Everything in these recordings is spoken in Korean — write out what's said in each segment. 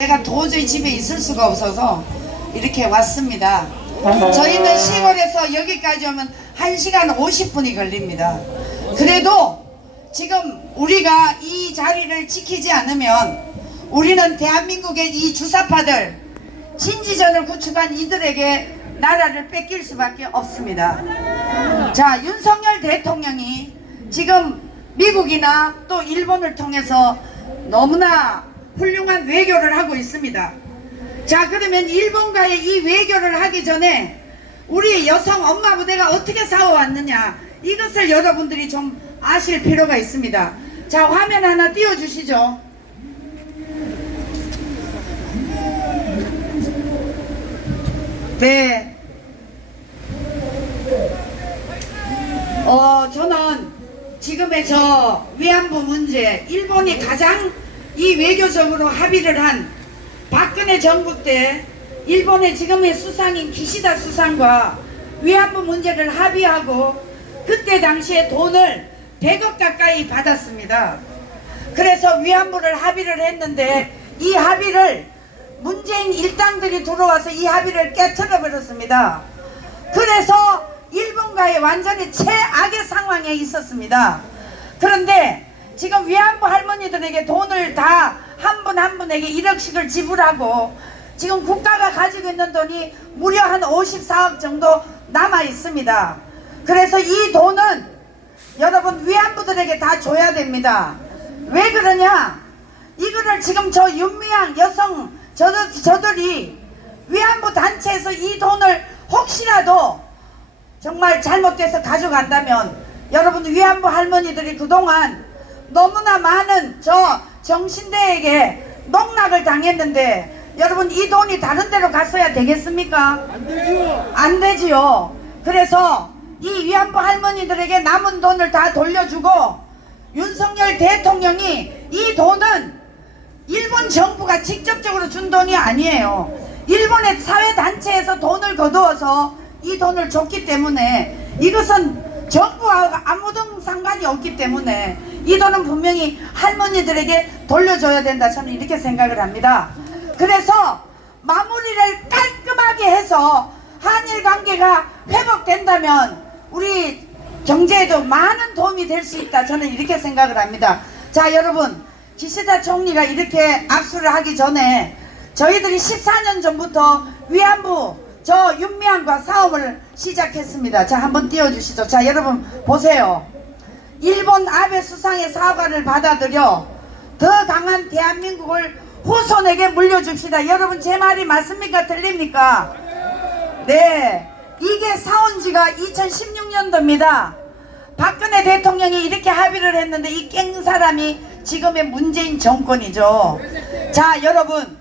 제가 도저히 집에 있을 수가 없어서 이렇게 왔습니다. 저희는 시골에서 여기까지 오면 1시간 50분이 걸립니다. 그래도 지금 우리가 이 자리를 지키지 않으면 우리는 대한민국의 이 주사파들, 신지전을 구축한 이들에게 나라를 뺏길 수밖에 없습니다. 자, 윤석열 대통령이 지금 미국이나 또 일본을 통해서 너무나 훌륭한 외교를 하고 있습니다. 자, 그러면 일본과의 이 외교를 하기 전에 우리 여성 엄마 부대가 어떻게 싸워왔느냐, 이것을 여러분들이 좀 아실 필요가 있습니다. 자, 화면 하나 띄워주시죠. 네. 저는 지금의 저 위안부 문제, 일본이 가장 이 외교적으로 합의를 한 박근혜 정부 때 일본의 지금의 수상인 기시다 수상과 위안부 문제를 합의하고 그때 당시에 돈을 100억 가까이 받았습니다. 그래서 위안부를 합의를 했는데 이 합의를 문재인 일당들이 들어와서 이 합의를 깨트려 버렸습니다. 그래서 일본과의 완전히 최악의 상황에 있었습니다. 그런데 지금 위안부 할머니들에게 돈을 다 한 분 한 분에게 1억씩을 지불하고 지금 국가가 가지고 있는 돈이 무려 한 54억 정도 남아 있습니다. 그래서 이 돈은 여러분 위안부들에게 다 줘야 됩니다. 왜 그러냐? 이거를 지금 저 윤미향 여성 저들이 위안부 단체에서 이 돈을 혹시라도 정말 잘못돼서 가져간다면 여러분 위안부 할머니들이 그동안 너무나 많은 저 정신대에게 농락을 당했는데 여러분 이 돈이 다른 데로 갔어야 되겠습니까? 안 되죠. 안 되지요. 그래서 이 위안부 할머니들에게 남은 돈을 다 돌려주고 윤석열 대통령이 이 돈은 일본 정부가 직접적으로 준 돈이 아니에요. 일본의 사회단체에서 돈을 거두어서 이 돈을 줬기 때문에 이것은 정부와 아무런 상관이 없기 때문에 이 돈은 분명히 할머니들에게 돌려줘야 된다, 저는 이렇게 생각을 합니다. 그래서 마무리를 깔끔하게 해서 한일 관계가 회복된다면 우리 경제에도 많은 도움이 될 수 있다, 저는 이렇게 생각을 합니다. 자, 여러분, 기시다 총리가 이렇게 악수를 하기 전에 저희들이 14년 전부터 위안부 저 윤미향과 싸움을 시작했습니다. 자, 한번 띄워주시죠. 자, 여러분 보세요. 일본 아베 수상의 사과를 받아들여 더 강한 대한민국을 후손에게 물려줍시다. 여러분 제 말이 맞습니까? 틀립니까? 네, 이게 사온 지가 2016년도입니다. 박근혜 대통령이 이렇게 합의를 했는데 이 깽 사람이 지금의 문재인 정권이죠. 자, 여러분,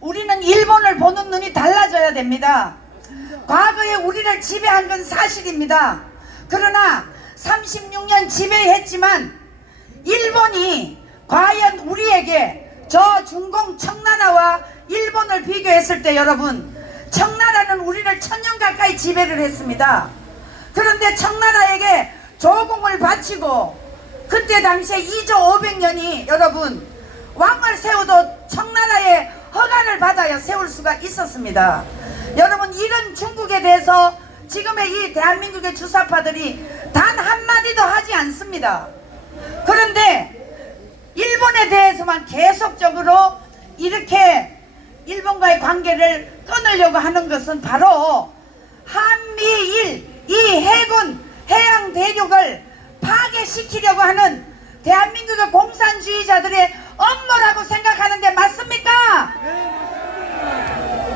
우리는 일본을 보는 눈이 달라져야 됩니다. 과거에 우리를 지배한 건 사실입니다. 그러나 36년 지배했지만 일본이 과연 우리에게 저 중공 청나라와 일본을 비교했을 때 여러분, 청나라는 우리를 1000년 가까이 지배를 했습니다. 그런데 청나라에게 조공을 바치고 그때 당시에 2조 500년이 여러분 왕을 세워도 청나라의 허가를 받아야 세울 수가 있었습니다. 여러분, 이런 중국에 대해서 지금의 이 대한민국의 주사파들이 단 한마디도 하지 않습니다. 그런데 일본에 대해서만 계속적으로 이렇게 일본과의 관계를 끊으려고 하는 것은 바로 한미일 이 해군 해양 대륙을 파괴시키려고 하는 대한민국의 공산주의자들의 업무라고 생각하는데 맞습니까?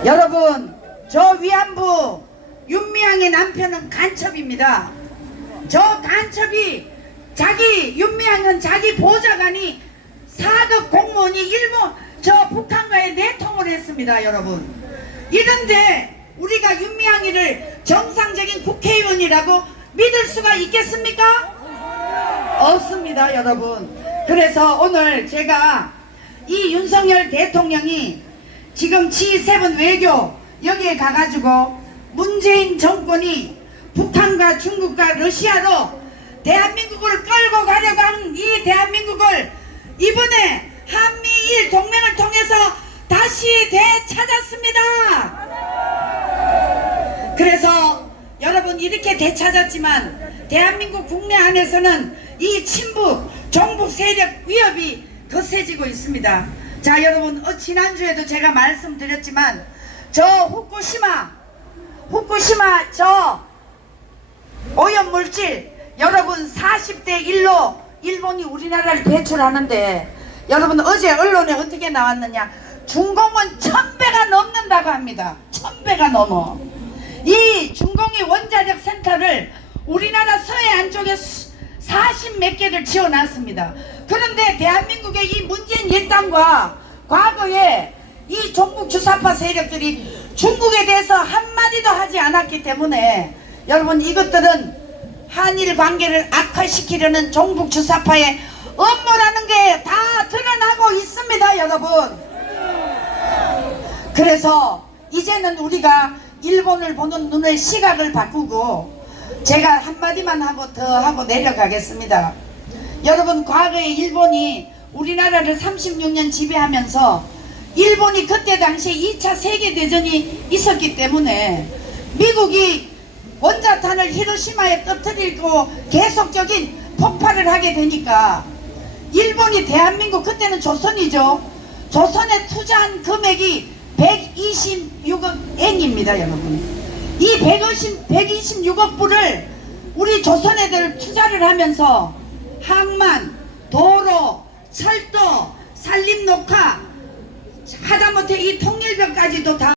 여러분, 저 위안부 윤미향의 남편은 간첩입니다. 저 간첩이 윤미향은 자기 보좌관이 4급 공무원이 일본 저 북한과의 내통을 했습니다. 여러분, 이런데 우리가 윤미향이를 정상적인 국회의원이라고 믿을 수가 있겠습니까? 없습니다, 여러분. 그래서 오늘 제가 이 윤석열 대통령이 지금 G7 외교 여기에 가가지고 문재인 정권이 북한과 중국과 러시아로 대한민국을 끌고 가려고 한 이 대한민국을 이번에 한미일 동맹을 통해서 다시 되찾았습니다. 그래서 여러분 이렇게 되찾았지만 대한민국 국내 안에서는 이 친북 종북 세력 위협이 거세지고 있습니다. 자 여러분 지난주에도 제가 말씀드렸지만 저 후쿠시마 저 오염물질 여러분 40대 1로 일본이 우리나라를 배출하는데 여러분 어제 언론에 어떻게 나왔느냐, 중공은 1000배가 넘는다고 합니다. 1000배가 넘어. 이 중공이 원자력 센터를 우리나라 서해안 쪽에 40몇 개를 지어놨습니다. 그런데 대한민국의 이 문재인 일당과 과거에 이 종북 주사파 세력들이 중국에 대해서 한마디도 하지 않았기 때문에 여러분 이것들은 한일 관계를 악화시키려는 종북 주사파의 업무라는 게 다 드러나고 있습니다 여러분. 그래서 이제는 우리가 일본을 보는 눈의 시각을 바꾸고 제가 한마디만 더 하고 내려가겠습니다. 여러분 과거에 일본이 우리나라를 36년 지배하면서 일본이 그때 당시에 2차 세계대전이 있었기 때문에 미국이 원자탄을 히로시마에 떨어뜨리고 계속적인 폭발을 하게 되니까 일본이 대한민국 그때는 조선이죠. 조선에 투자한 금액이 126억 엔입니다 여러분. 이 126억 불을 우리 조선애들 투자를 하면서 항만, 도로, 철도, 산림녹화 하다못해 이 통일벽까지도 다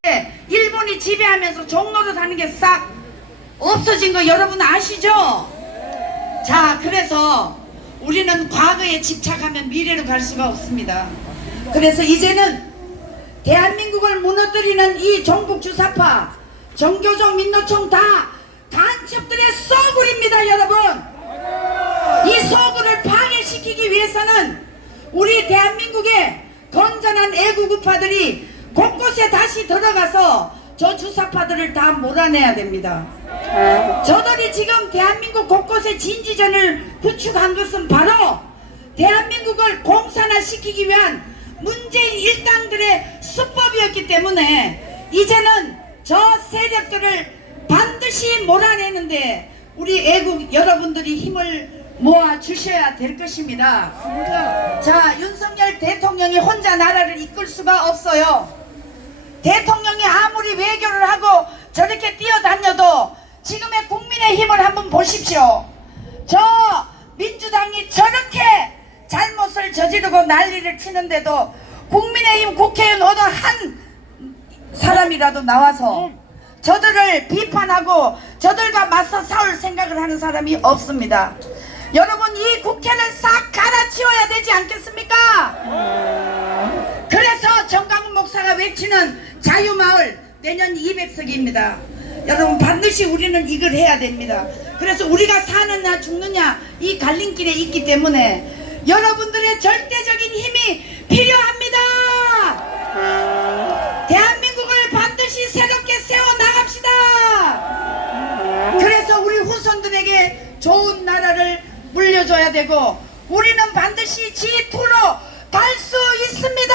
일본이 지배하면서 종로로 사는 게 싹 없어진 거 여러분 아시죠? 자 그래서 우리는 과거에 집착하면 미래로 갈 수가 없습니다. 그래서 이제는 대한민국을 무너뜨리는 이 종북 주사파 정교조 민노총 다 간첩들의 소굴입니다 여러분. 이 소굴을 파괴시키기 위해서는 우리 대한민국의 건전한 애국우파들이 곳곳에 다시 들어가서 저 주사파들을 다 몰아내야 됩니다. 저들이 지금 대한민국 곳곳에 진지전을 구축한 것은 바로 대한민국을 공산화시키기 위한 문재인 일당들의 수법이었기 때문에 이제는 저 세력들을 반드시 몰아내는데 우리 애국 여러분들이 힘을 모아 주셔야 될 것입니다. 자 윤석열 대통령이 혼자 나라를 이끌 수가 없어요. 대통령이 아무리 외교를 하고 저렇게 뛰어다녀도 지금의 국민의힘을 한번 보십시오. 저 민주당이 저렇게 잘못을 저지르고 난리를 치는데도 국민의힘 국회의원 어느 한 사람이라도 나와서 저들을 비판하고 저들과 맞서 싸울 생각을 하는 사람이 없습니다. 여러분 이 국회를 싹 갈아치워야 되지 않겠습니까? 그래서 정강훈 목사가 외치는 자유마을 내년 200석입니다. 여러분 반드시 우리는 이걸 해야 됩니다. 그래서 우리가 사느냐 죽느냐 이 갈림길에 있기 때문에 여러분들의 절대적인 힘이 필요합니다. 대한민국을 반드시 새롭게 세워나갑시다. 그래서 우리 후손들에게 좋은 나라를 물려줘야 되고 우리는 반드시 G2로 갈 수 있습니다.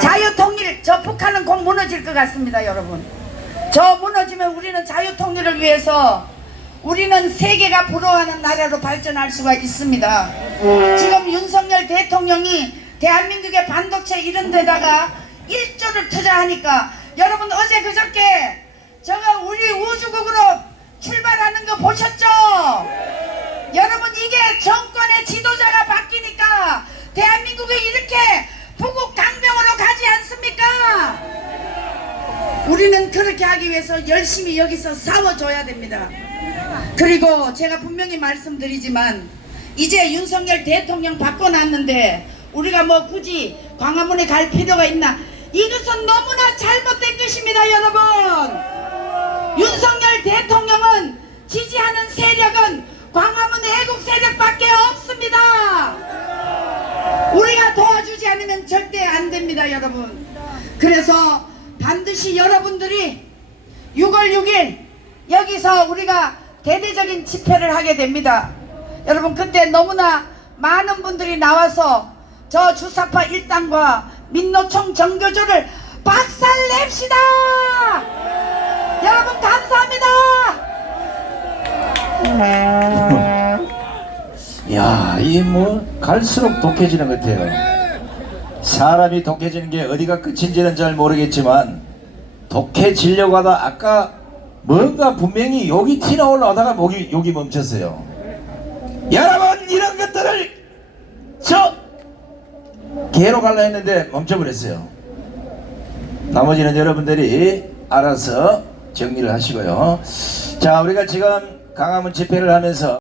자유통일, 저 북한은 곧 무너질 것 같습니다 여러분. 저 무너지면 우리는 자유통일을 위해서 우리는 세계가 부러워하는 나라로 발전할 수가 있습니다. 지금 윤석열 대통령이 대한민국의 반도체 이런 데다가 1조를 투자하니까 여러분 어제 그저께 저거 우리 우주국으로 출발하는 거 보셨죠? 여러분 이게 정권의 지도자가 바뀌니까 대한민국이 이렇게 부국 강병으로 가지 않습니까? 우리는 그렇게 하기 위해서 열심히 여기서 싸워줘야 됩니다. 그리고 제가 분명히 말씀드리지만 이제 윤석열 대통령 바꿔놨는데 우리가 뭐 굳이 광화문에 갈 필요가 있나? 이것은 너무나 잘못된 것입니다 여러분. 윤석열 대통령은 지지하는 세력은 광화문 애국 세력밖에 없습니다. 우리가 도와주지 않으면 절대 안 됩니다 여러분. 그래서 반드시 여러분들이 6월 6일 여기서 우리가 대대적인 집회를 하게 됩니다. 여러분 그때 너무나 많은 분들이 나와서 저 주사파 일당과 민노총 정교조를 박살냅시다. 여러분 감사합니다. 야, 이 뭐 갈수록 독해지는 것 같아요. 사람이 독해지는 게 어디가 끝인지는 잘 모르겠지만 독해지려고 하다 아까 뭔가 분명히 욕이 튀어 올라오다가 욕이 멈췄어요. 여러분, 이런 것들을 개로 갈라 했는데 멈춰버렸어요. 나머지는 여러분들이 알아서 정리를 하시고요. 자, 우리가 지금 강화문 집회를 하면서